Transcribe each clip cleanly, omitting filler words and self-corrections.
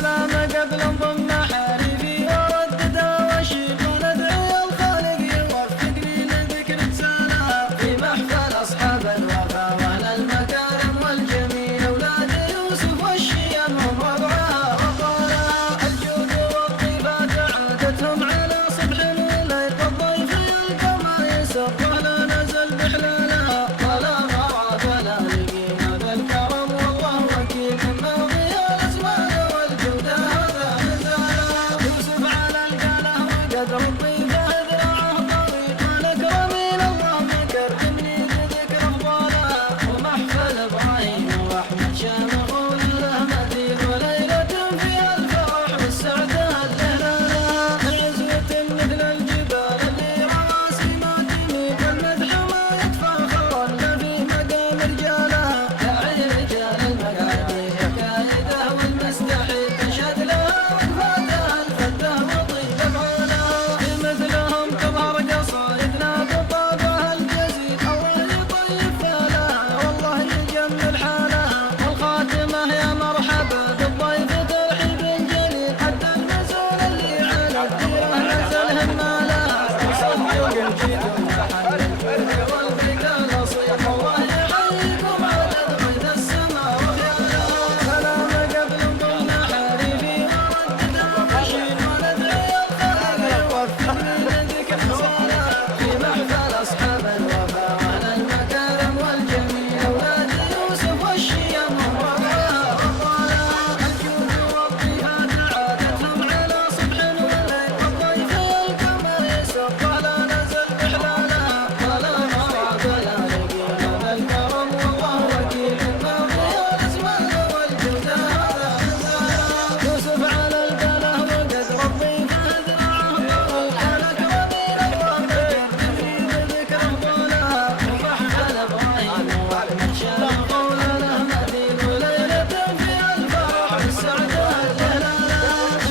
سلام قبل ضمن حريفي وردد واشيب وندعي الخالق يوفقني لذكر سلام في محفل أصحاب الوفا وأهل المكارم والجميل أولاد يوسف والشيم هم ربعها وطلع الجود والطيبات عادتهم على صبح الليل والضيف يلقى ما يسر ولا نزل بحلالها ولا مراد ولا لقيم هذا الكرم والله وكيل مما ضيع الأزمان والجود هذا مثال يوسف على القلة وقدر الطيبة ذراعه طويل والأكرمين الله مكرمني بذكر أفضالها ومحفل إبراهيم وأحمد شامخ وله مثيل وليلة فيها الفرح والسعادة الهلالة عزوة مثل الجبال اللي رواسمها تميل والمدح ما يتفاخر إلا في مقام رجالها داعي رجال المقادير كايده والمستحيل تشهد لها وقفاتها الفتة وطيب أفعالها مثلهم تظهر قصايدنا بطابعها الجزيل الله يطيب فالها والله يجمل حالها والخاتمة يا مرحبا بالضيف ترحيب جليل حتى المسؤول اللي على الديرة نزل همالها صدق جيتم محل الفرق والبقال أصيب الله يحييكم عدد غيث السماء وخيالها سلام قبل ضمن حريفي وردد واشيب وندعي الخالق يوفقني لذكر سلام في محفل أصحاب الوفا وأهل المكارم والجميل أولاد يوسف والشيم هم ربعها وطلع الجود والطيبات عادتهم على صبح الليل والضيف يلقى ما يسر ولا نزل بحلالها ولا مراد ولا لقيم هذا الكرم والله وكيل مما ضيع الأزمان والجود هذا مثال يوسف على القلة وقدر الضيف ذراعه طويل والأكرمين الله مكرمني بذكر أفضالها ومحفل إبراهيم وأحمد شامخ وله مثيل وليلة فيها الفرح والسعادة الهلالة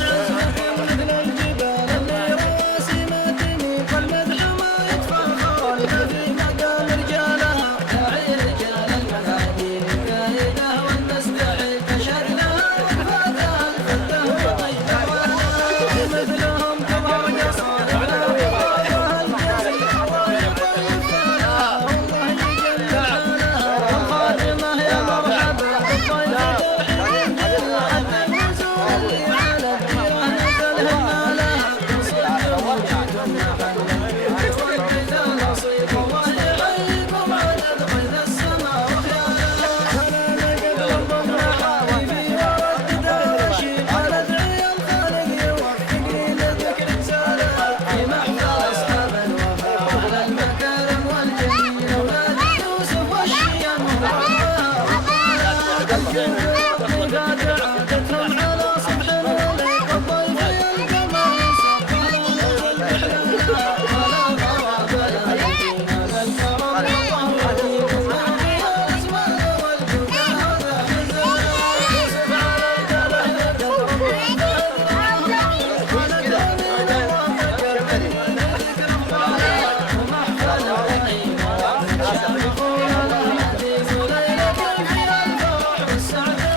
عزوة مثل الجبال اللي رواسمها تميل والمدح ما يتفاخر إلا في مقام رجالها داعي رجال المقادير كايده والمستحيل تشهد لها وقفاتها الفتة وطيب أفعالها مثلهم تظهر قصايدنا بطابعها الجزيل الله يطيب فالها والله يجمل حالها والخاتمة يا مرحبا بالضيف ترحيب جليل حتى المسؤول اللي على الديرة نزل همالها صدق وجيتم محل البيت والقتال أصيب الله يحييكم عدد غيث السماء وخيالها سلام قبل ضمن حريفي وردد واشيب وندعي الخالق يوفقني لذكر سلام في محفل أصحاب الوفا وأهل المكارم والجميل أولاد يوسف والشيم هم ربعها وطلع الجود والطيبات عادتهم على صبح الليل والضيف يلقى ما يسر ولا نزل بحلالها ولا مراد ولا لقيم هذا الكرم والله وكيل مما ضيع الأزمان والجود هذا مثال يوسف على القلة وقدر الضيف ذراعه طويل والأكرمين الله مكرمني بذكر أفضالها ومحفل إبراهيم وأحمد شامخ وله مثيل وليلة فيها الفرح والسعادة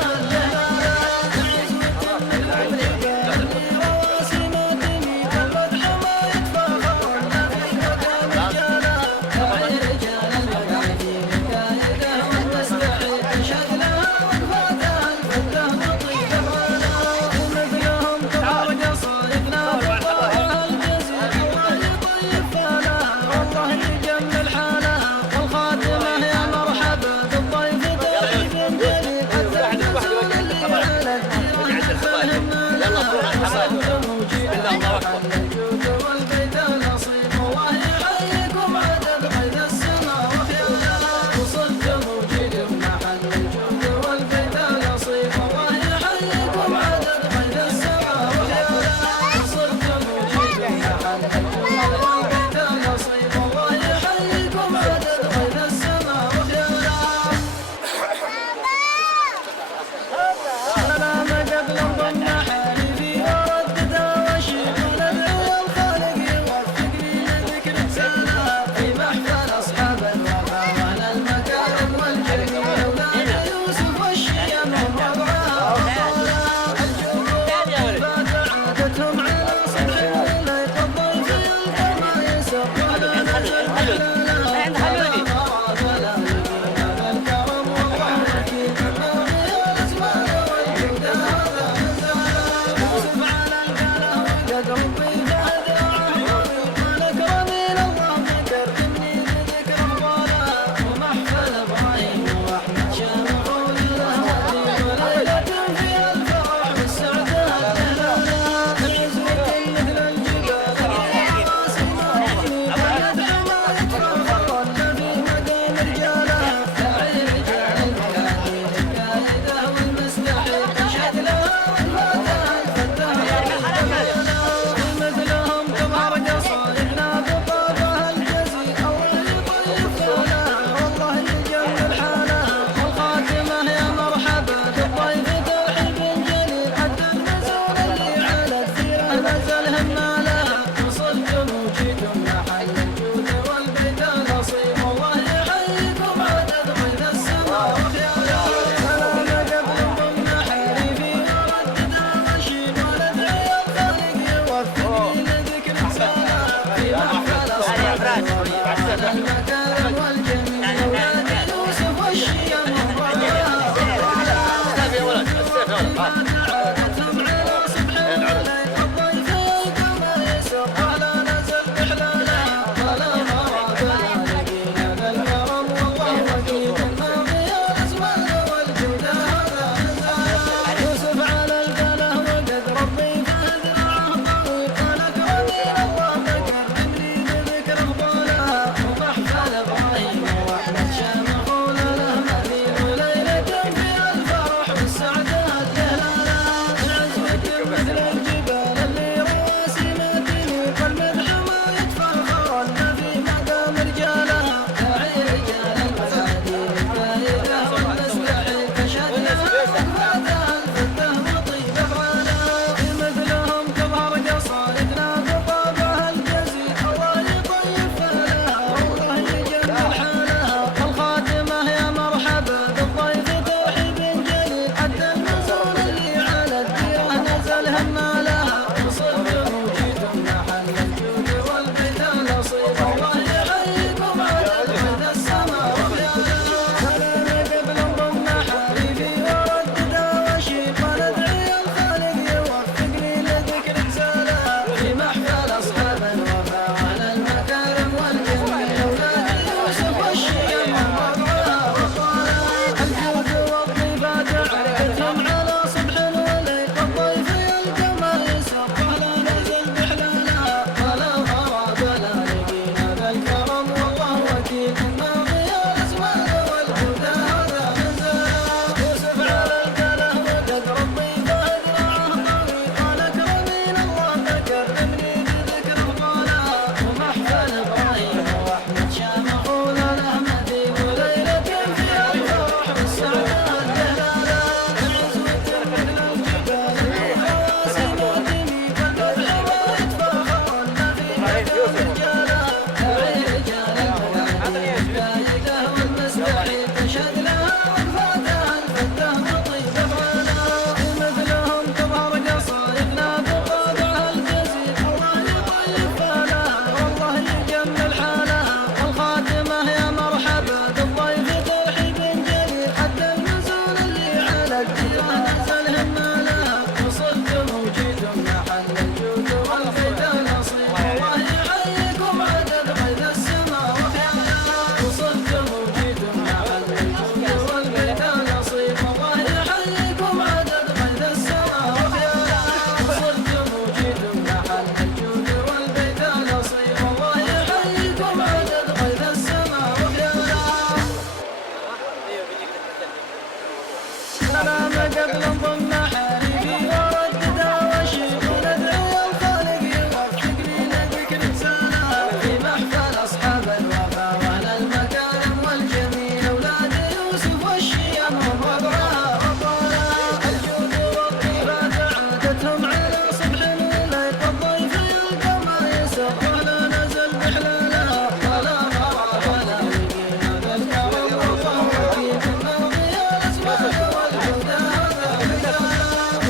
عادتهم على صبح الليل الضيف يلقى ما يسر على نزل بحلاله ولا مراد لا لقينا ذا الكرم والله وكيل الماضي الازمان والجوده هذا نزال يوسف على القله وقد ربي فهد طويل قال اكرمين الله فكرمني بذكر افضاله ومحفل ابراهيم واحمد شامخ له مثيل وليله فيها الفرح والسعده الهلاله عزوة مثل الجبال اللي رواسمتني والمدح ما يتفاخر ان في مقام رجالها داعي رجال المعادي الفايده والمستحيل كشدها وفاتها الفته وطيب افعالها مثلهم تظهر قصائدنا بطابعها الجزيل الله يطيب فالها والله يجمل حالها الخاتمه يا مرحبا بالضيف ترحيب جليل حتى النزول اللي على الديره نزل همالها وصرتم وجيتم محل الجود والقتال اصيل الله يحييكم على العهد السماء وخيالها سلام قبل انضم حبيبي ورددا واشيق وندعي الخالق يوفقني لذكر رسالها في محفل اصحاب الوفا على المكارم والجميل اولاد يوسف والشيم ووضعها وطالها الجود والضيفات عادتهم على صبح وليل الضيف يلقى ما يسر على نزل بحلالها ولا غراب ولا لقينا ذا الكرم والله وكيل الماضي الازمان والجود هذا نزال يوسف على القله وقد ربي فهد طويل قال اكرمين الله فكرمني بذكر افضالها ومحفل ابراهيم واحمد شامخ له مثيل وليله فيها الفرح والسعده الهلاله عزوة مثل الجبال رواسمتني والمدح ما يتفاخر ان في مقام رجالها داعي رجال المعادي الفايده والمستحيل تشهد لها وفاتها الفته وطيب افعالها مثلهم تظهر قصائدنا بطابعها الجزيل الله يطيب فالها والله يجمل حالها الخاتمه يا مرحبا بالضيف ترحيب جليل حتى النزول اللي على الديره نزل همالها وصلتم وجيتم محل الجود والقتال اصيل الله يحييكم عدد غيث السماء وخيالها وصلتم وجيتم محل الجود والقتال اصيل الله يحييكم عدد غيث السماء وخيالها وصلتم وجيتم محل الجود والقتال اصيل الله يحييكم عدد غيث السماء وخيالها سلام قبل انضم حبيبي ورددا واشيق وندعي الخالق يوفقني لذكر رسالها في محفل اصحاب الوفا وعلى المكارم والجميل اولاد يوسف والشيم ووضعها وطالها الجود والطيبات عادتهم على صبح الليل الضيف يلقى ما يسر على نزل بحلالها ولا مراد ولا لقينا ذا الكرم والله وكيل الماضي الازمان والجود هذا مثالها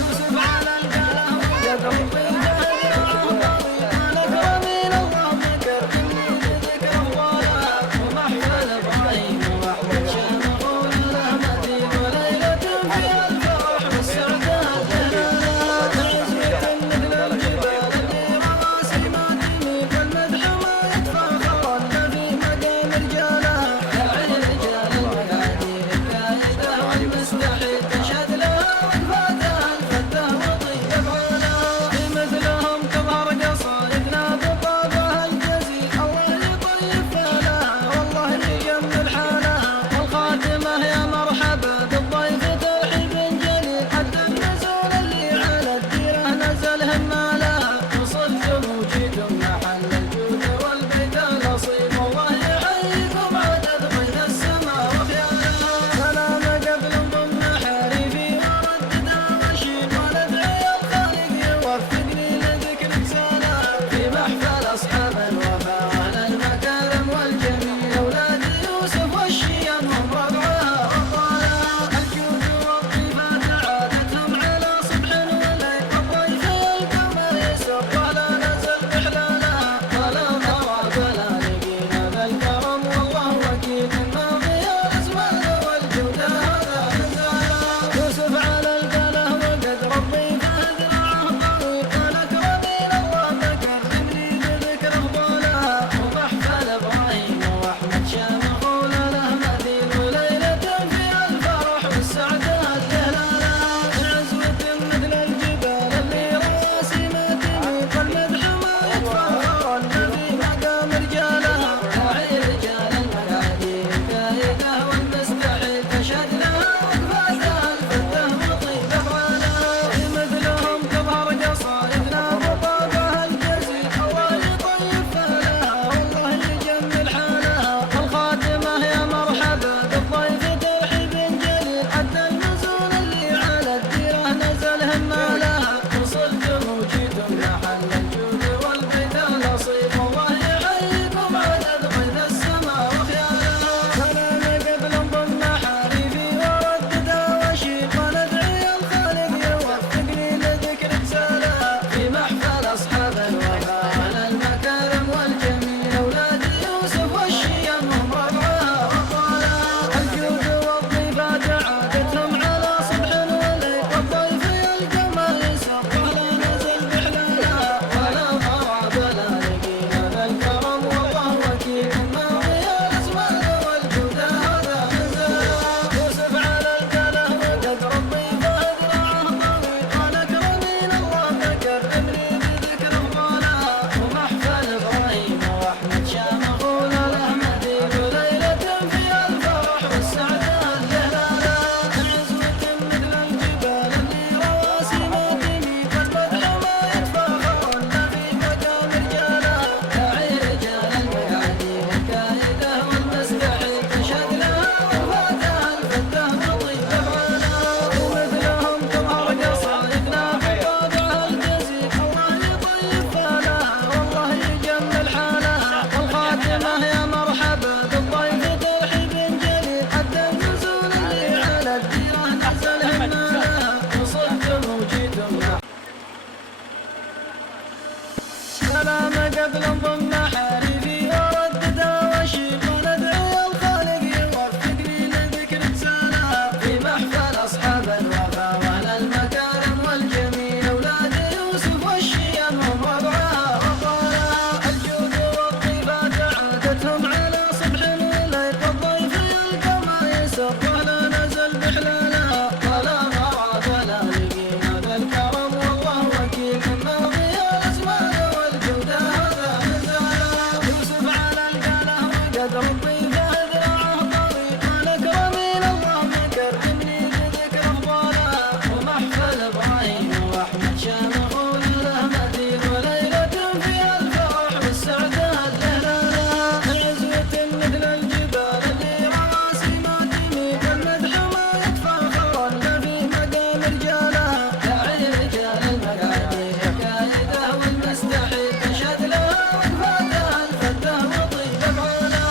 قتل ضمن حاربي وردد واشيق وندعي الخالق يوفقني لذكر رسالة في محفل أصحاب الوفا وأهل المكارم والجميل أولاد يوسف والشيم هم ربعها وطالها الجود والطيبات عادتهم على صبح وليق الضيف يلقى ما يسر ولا نزل بحلالها ولا مراد ولا لقي هذا الكرم والله وكيل إنه فيها الأزمان والجود هذا مزايا يوسف على القاله وقدر الطيبة ذراعه طريق والأكرم إلى الله مكرمني بذكر أفضالها ومحفل إبراهيم وأحمد شامخ وله مثيل وليلة فيها الفرح والسعداء لهلالها عزوة مثل الجبال اللي رواسمها تميل المدح ما يتفاخر إلا في مقام رجالها داعي رجال المقادير حكايته والمستحيل تشهد لها وقفاتها الفتاه وطيب أفعالها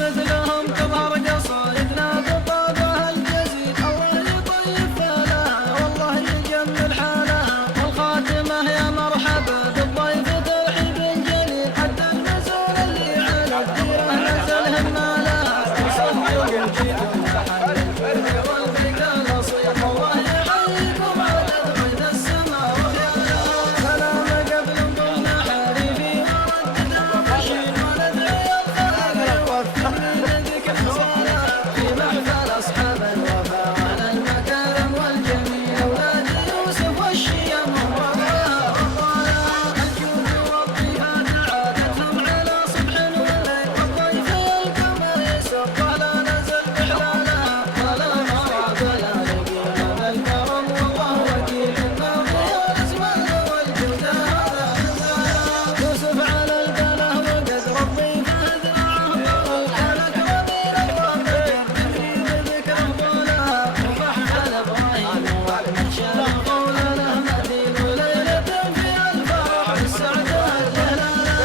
مثلهم تظهر قصايدنا بطابعها الجزيل الله يطيب فالها والله يجمل حالها والخاتمة يا مرحبا بالضيف ترحيب جليل حتى المسؤول اللي على الديرة نزل همالها صدقوا جيتم محل الفرد والفكا نصيب الله يحييكم عدد غيث السماء وخيالها سلام قبل ضمن حريفي وردد واشيل وندعي الخالق يوفقني لذكر رسالة في محفل أصحاب الوفا وأهل المكارم والجميل أولاد يوسف والشيم هم ربعها وطالها الجود والطيبات عادتهم على صبح وليل والضيف يلقى ما يسر ولا نزل بحلالها ولا مراد ولا لقي هذا الكرم والله وكيل إنه فيها الأزمان والجود هذا مزايا يوسف على القاله وقدر الضيف ذراعه والأكرم إلى الله مكرمني بذكر أفضالها ومحفل إبراهيم وأحمد شامخ وله مثيل وليلة فيها الفرح والسعداء لهلالها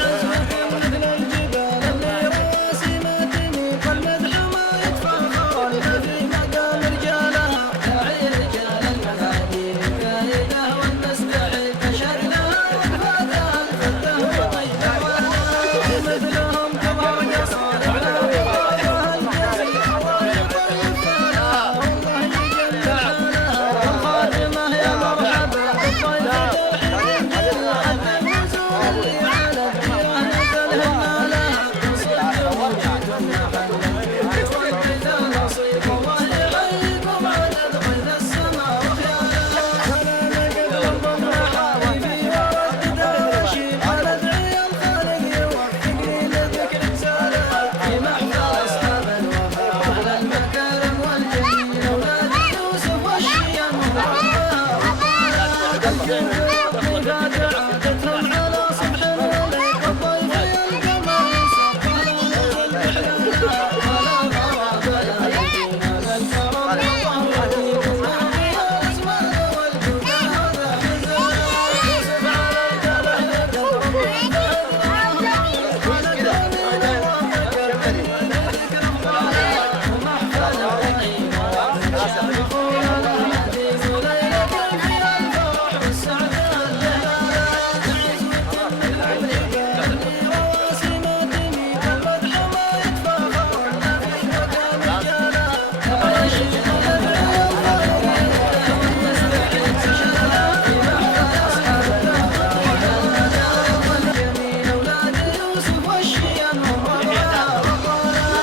عزوة مثل الجبال اللي رواسمها تميل والمدح ما يتفاخر إلا في مقام رجالها داعي رجال المقادير الكايدة والمستحيل تشهد لها وقفاتها الفتاه وطيب أفعالها مثلهم تظهر قصائدنا بطابعها الجزيل الله يطيب فالها والله يجمل حالها والخاتمة يا مرحبا بالضيف ترحيب جليل حتى المسؤول اللي على الديرة نزل همالها صدقوا جيتم محل الفرد والفكا نصيب الله يحييكم عدد غيث السماء وخيالها سلام قبل ضمن حريفي وردد واشيل وندعي الخالق يوفقني لذكر رسالة في محفل أصحاب الوفا وأهل المكارم والجميل أولاد يوسف والشيم هم ربعها وطالها الجود والطيبات عادتهم على صبح وليل والضيف يلقى ما يسر ولا نزل بحلالها ولا مراد ولا لقي هذا الكرم والله وكيل إنه فيها الأزمان والجود هذا مزايا يوسف على القاله قدر الضيف ذراعه والأكرم إلى الله مكرمني بذكر أفضالها ومحفل إبراهيم وأحمد شامخ وله مثيل وليلة فيها الفرح والسعداء لهلالها عزوة مثل الجبال اللي رواسمها تميل والمدح ما يتفاخر إلا في مقام رجالها داعي ندعي الخالق والمستحيل تشهد لها في محفل أصحاب الوفا وأهل المكارم والجميل أولاد يوسف والشيم هم ربعها وطالها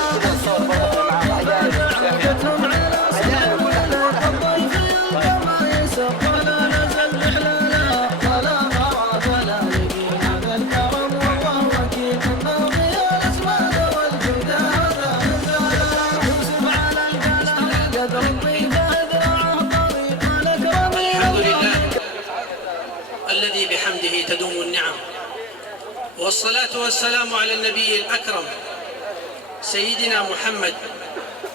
عادتهم على صبح وليل والضيف يلقى ما يسر ولا نزل بحلالها ولا مراد ولا لقي هذا الكرم والله وكيل إنه فيها الأزمان والجود هذا مزايا يوسف على القاله قدر الطيبة ذراعه طريق والأكرم إلى الحمد الله لله الذي بحمده تدوم النعم، والصلاة والسلام على النبي الأكرم سيدنا محمد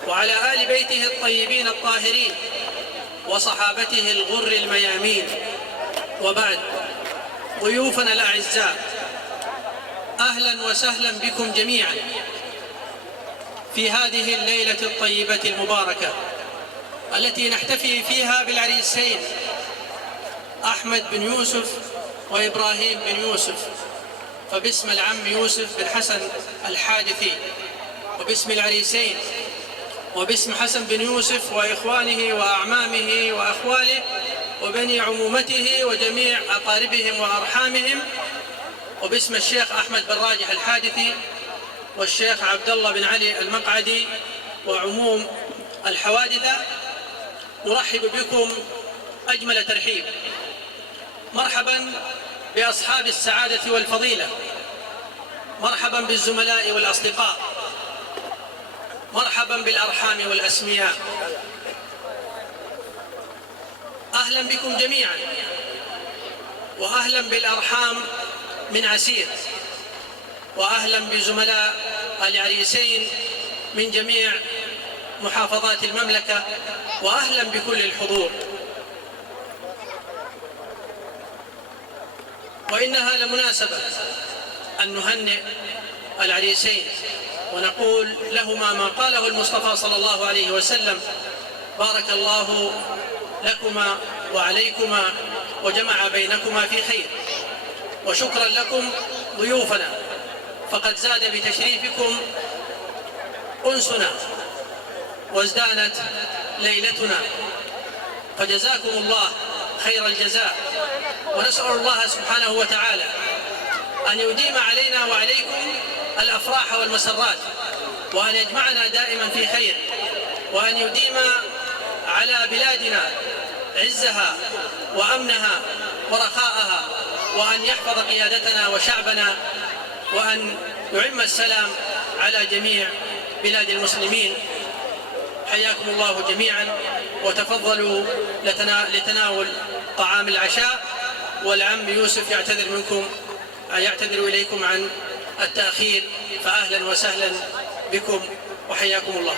وعلى آل بيته الطيبين الطاهرين وصحابته الغر الميامين، وبعد. ضيوفنا الأعزاء، أهلا وسهلا بكم جميعا في هذه الليلة الطيبة المباركة التي نحتفي فيها بالعريسين أحمد بن يوسف وإبراهيم بن يوسف، فباسم العم يوسف بن حسن الحادثي، وباسم العريسين، وباسم حسن بن يوسف وإخوانه وأعمامه وأخواله وبني عمومته وجميع أقاربهم وأرحامهم، وباسم الشيخ أحمد بن راجح الحادثي والشيخ عبد الله بن علي المقعدي وعموم الحوادثة، نرحب بكم أجمل ترحيب. مرحبا بأصحاب السعادة والفضيلة، مرحبا بالزملاء والأصدقاء، مرحبا بالأرحام والأسمياء، أهلا بكم جميعا، وأهلا بالأرحام من عسير، وأهلا بزملاء العريسين من جميع محافظات المملكة، وأهلا بكل الحضور. وإنها لمناسبة أن نهنئ العريسين ونقول لهما ما قاله المصطفى صلى الله عليه وسلم: بارك الله لكما وعليكما وجمع بينكما في خير. وشكرا لكم ضيوفنا، فقد زاد بتشريفكم أنسنا وازدانت ليلتنا، فجزاكم الله خير الجزاء. ونسأل الله سبحانه وتعالى أن يديم علينا وعليكم الأفراح والمسرات، وأن يجمعنا دائما في خير، وأن يديم على بلادنا عزها وأمنها ورخاءها، وأن يحفظ قيادتنا وشعبنا، وأن يعم السلام على جميع بلاد المسلمين. حياكم الله جميعا، وتفضلوا لتناول طعام العشاء. والعم يوسف يعتذر إليكم عن التأخير، فأهلا وسهلا بكم وحياكم الله.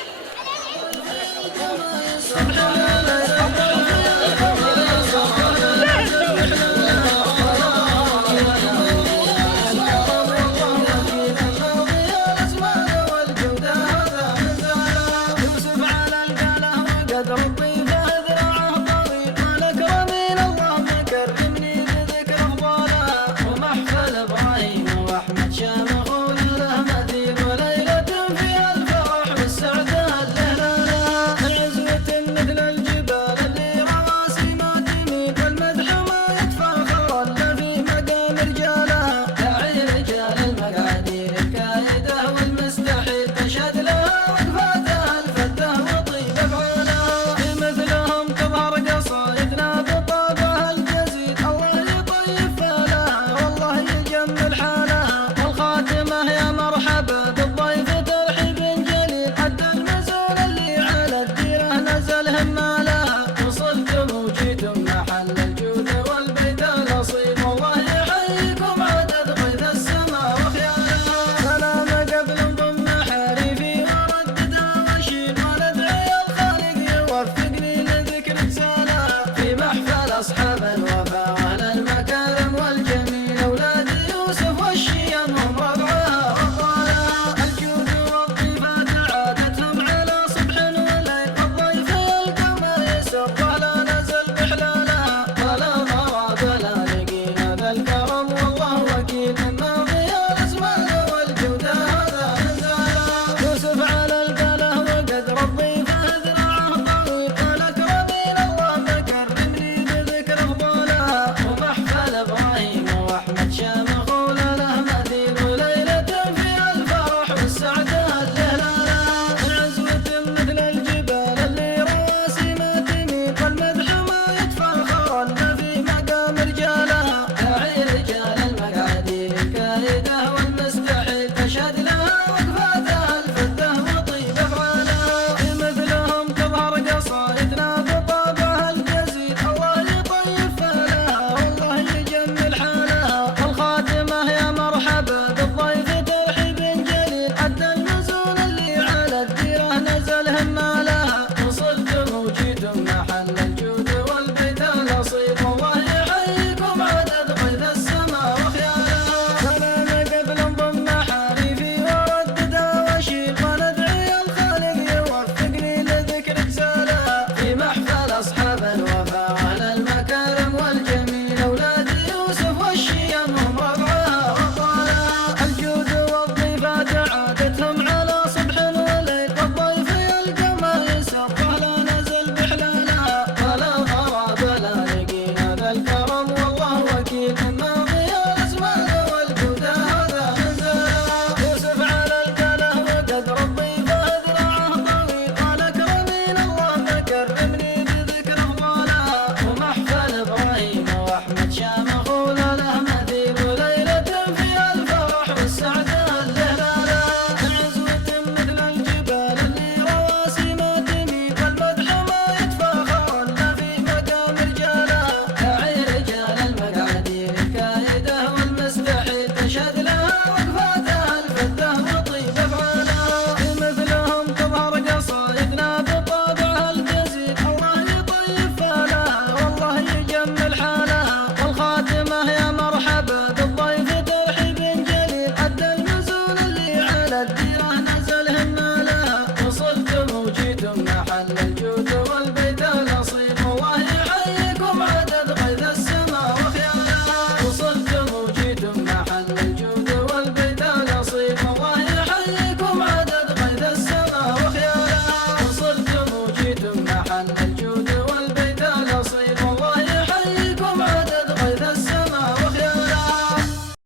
نزل همالها وصلتم وجيتم محل